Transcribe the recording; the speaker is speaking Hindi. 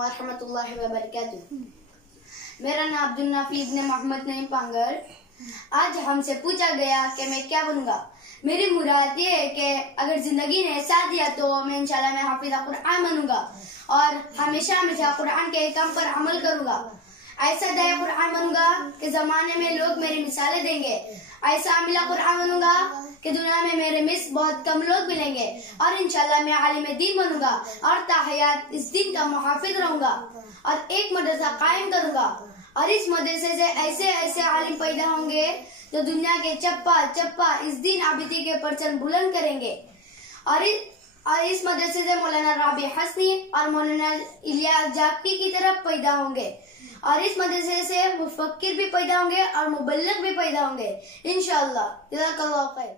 व रहमतुल्लाहि व बरकातुहू। मेरा नाम अब्दुल नाफी इब्ने मोहम्मद नईम पांगर। आज हमसे पूछा गया कि मैं क्या बनूंगा। मेरी मुराद ये है कि अगर जिंदगी ने साथ दिया तो मैं इंशाल्लाह मैं हाफिज़ कुरान बनूंगा और हमेशा हमेशा कुरान के काम पर अमल करूंगा। ऐसा दाया कुरान बनूंगा कि जमाने में लोग मेरी मिसालें देंगे। ऐसा आमिला कुरान बनूंगा कि दुनिया में मेरे मिस बहुत कम लोग मिलेंगे और इंशाल्लाह मैं आलिम दीन बनूंगा और ताहयात इस दिन का मुहाफिज रहूंगा और एक मदरसा कायम करूंगा और इस मदरसे से ऐसे ऐसे आलिम पैदा होंगे जो दुनिया के चप्पा चप्पा इस दिन आबिदी के परचम बुलंद करेंगे और इस मदरसे से मौलाना राबी हसनी और मौलाना इलियास जाकी की तरफ पैदा होंगे और इस मदरसे से मुफक्किर भी पैदा होंगे और मुबल्लिग भी पैदा होंगे इंशाअल्लाह। जज़ाकल्लाहु खैर।